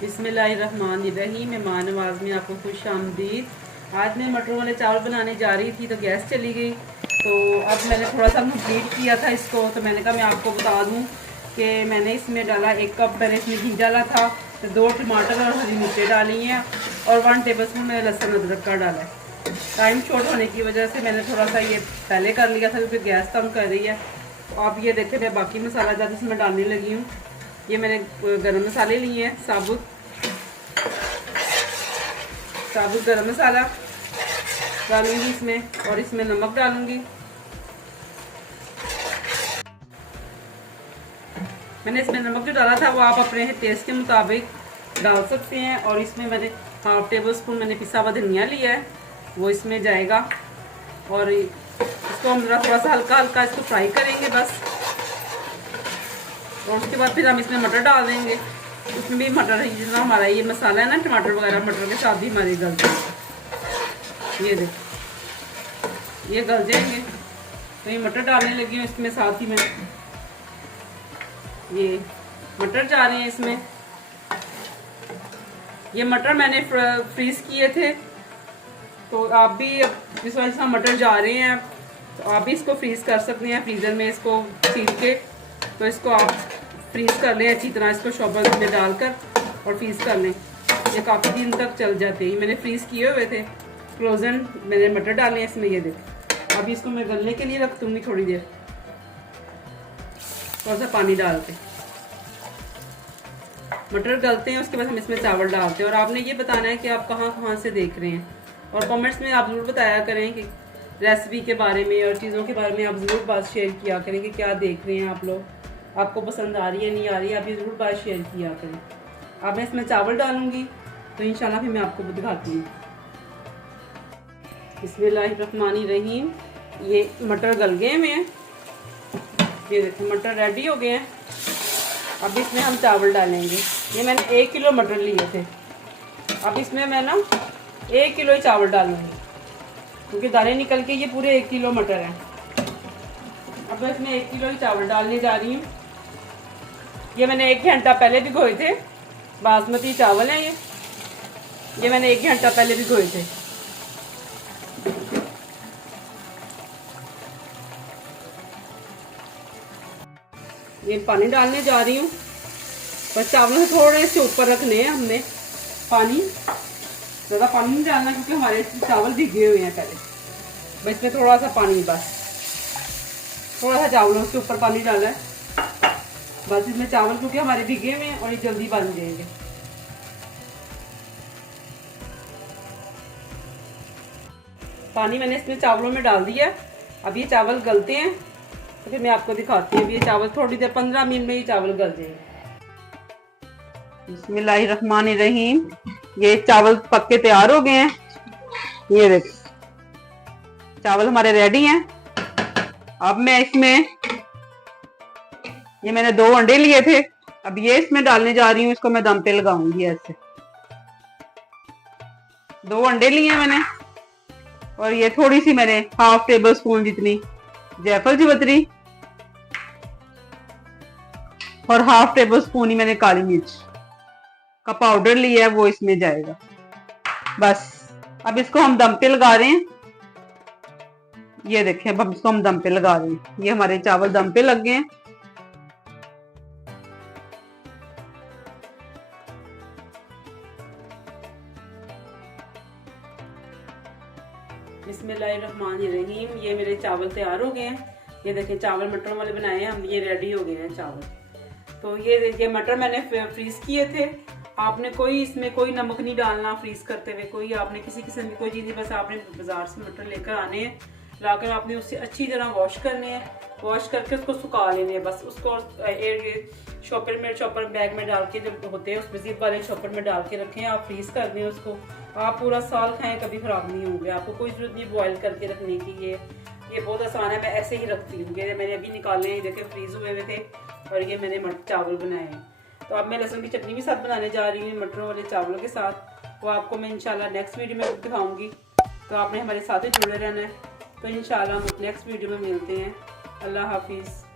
बिस्मिल्लाहिर्रहमानिर्रहीम। मेहमान नवाज में आपको खुश आमदीद। आज मैं मटरों वाले चावल बनाने जा रही थी तो गैस चली गई, तो अब मैंने थोड़ा सा कंप्लीट किया था इसको, तो मैंने कहा मैं आपको बता दूं कि मैंने इसमें डाला 1 कप मैंने इसमें घी डाला था, तो 2 टमाटर और हरी मिर्चें डाली हैं और 1 टेबलस्पून मैंने लहसुन अदरक का डाला है। टाइम शॉर्ट होने की वजह से मैंने थोड़ा सा ये पहले कर लिया था क्योंकि गैस तंग कर रही है। आप ये देखें मैं बाकी मसाला ज़्यादा इसमें डालने लगी हूँ। ये मैंने गरम मसाले लिए हैं, साबुत गरम मसाला डालूंगी इसमें, और इसमें नमक डालूंगी। मैंने इसमें नमक जो डाला था वो आप अपने टेस्ट के मुताबिक डाल सकते हैं। और इसमें मैंने 1/2 टेबलस्पून मैंने पिसा हुआ धनिया लिया है, वो इसमें जाएगा। और इसको हम थोड़ा सा हल्का हल्का इसको फ्राई करेंगे बस। और उसके बाद फिर हम इसमें मटर डाल देंगे। उसमें भी मटर जितना हमारा ये मसाला है ना, टमाटर वगैरह मटर के साथ भी हमारे गल जाएंगे। ये देखो ये गल जाएंगे, तो ये मटर डालने लगी हूँ इसमें। साथ ही में ये मटर जा रहे हैं इसमें। ये मटर मैंने फ्रीज किए थे, तो आप भी जिस वजह से मटर जा रहे हैं तो आप भी इसको फ्रीज कर सकते हैं फ्रीज़र में, इसको छील के। तो इसको आप फ्रीज़ कर लें अच्छी तरह, इसको शॉपर में डालकर और फ्रीज़ कर लें। ये काफ़ी दिन तक चल जाते हैं। मैंने फ्रीज़ किए हुए थे फ्रोज़न, मैंने मटर डाले हैं इसमें। ये देखें, अभी इसको मैं गलने के लिए रख दूँगी थोड़ी देर, थोड़ा सा पानी डाल के। मटर गलते हैं उसके बाद हम इसमें चावल डालते हैं। और आपने ये बताना है कि आप कहाँ कहाँ से देख रहे हैं, और कमेंट्स में आप ज़रूर बताया करें कि रेसिपी के बारे में और चीज़ों के बारे में आप ज़रूर बात शेयर किया करें कि क्या देख रहे हैं आप लोग, आपको पसंद आ रही है नहीं आ रही है, आप ये ज़रूर बात शेयर किया करें। अब मैं इसमें चावल डालूंगी तो इंशाल्लाह फिर मैं आपको दिखाती हूँ। बिस्मिल्लाहिर्रहमानिर्रहीम। ये मटर गल गए हुए हैं, ये देखो मटर रेडी हो गए हैं। अब इसमें हम चावल डालेंगे। ये मैंने 1 किलो मटर लिए थे, अब इसमें मैं ना 1 किलो ही चावल डालूंगी क्योंकि दाने निकल के ये पूरे 1 किलो मटर हैं। अब मैं इसमें 1 किलो ही चावल डालने जा रही हूँ। ये मैंने 1 घंटा पहले भिगोए थे, बासमती चावल हैं ये मैंने 1 घंटा पहले भिगोए थे। ये पानी डालने जा रही हूँ, बस चावलों से थोड़े से ऊपर रखने हैं हमने पानी, ज़्यादा पानी नहीं डालना क्योंकि हमारे चावल भिगे हुए हैं पहले। बस इसमें थोड़ा सा पानी, बस थोड़ा सा चावलों के ऊपर पानी डाला है बस इसमें चावल, क्योंकि हमारे भिगे हुए हैं और ये जल्दी बन जाएंगे। पानी मैंने इसमें चावलों में डाल दिया। अब ये चावल गलते हैं तो फिर मैं आपको दिखाती हूँ। ये चावल थोड़ी देर 15 मिनट में ही चावल गल जाएंगे। बिस्मिल्लाहिर्रहमानिर्रहीम। ये चावल पक के तैयार हो गए हैं। ये देखो चावल हमारे रेडी हैं। अब मैं इसमें ये मैंने 2 अंडे लिए थे, अब ये इसमें डालने जा रही हूँ। इसको मैं दम पे लगाऊंगी ऐसे। 2 अंडे लिए मैंने, और ये थोड़ी सी मैंने 1/2 टेबलस्पून जितनी जायफल जवित्री और 1/2 टेबलस्पून ही मैंने काली मिर्च का पाउडर लिया है, वो इसमें जाएगा बस। अब इसको हम दम पे लगा रहे हैं। ये देखें अब इसको हम दम पे लगा रहे हैं। ये हमारे चावल दम पे लग गए हैं। बिस्मिल्लाहिर्रहमानिर्रहीम। ये मेरे चावल तैयार हो गए हैं। ये देखें चावल मटरों वाले बनाए हैं हम, ये रेडी हो गए हैं चावल। तो ये देखिए मटर मैंने फ्रीज किए थे। आपने कोई इसमें कोई नमक नहीं डालना फ्रीज करते हुए, कोई आपने किसी किस्म की कोई चीज़ नहीं, बस आपने बाजार से मटर लेकर आने हैं, लाकर आपने उससे अच्छी तरह वॉश करने हैं। वॉश करके उसको सुखा लेने हैं बस। उसको शॉपर बैग में डाल के, जब होते हैं उसमें जिप वाले शॉपर में डाल के रखें। आप फ्रीज कर दें उसको, आप पूरा साल खाएं कभी ख़राब नहीं होंगे। आपको कोई ज़रूरत नहीं बॉयल करके रखने की। ये बहुत आसान है, मैं ऐसे ही रखती हूँ। ये मैंने अभी निकाले हैं, देखे फ्रीज हुए हुए थे, और ये मैंने चावल बनाए हैं। तो अब मैं लहसुन की चटनी भी साथ बनाने जा रही हूँ मटरों वाले चावलों के साथ। वो आपको मैं इंशाल्लाह नेक्स्ट वीडियो में दिखाऊंगी, तो आपने हमारे साथ ही जुड़े रहना है। तो इंशाल्लाह हम नेक्स्ट वीडियो में मिलते हैं। अल्लाह हाफिज़।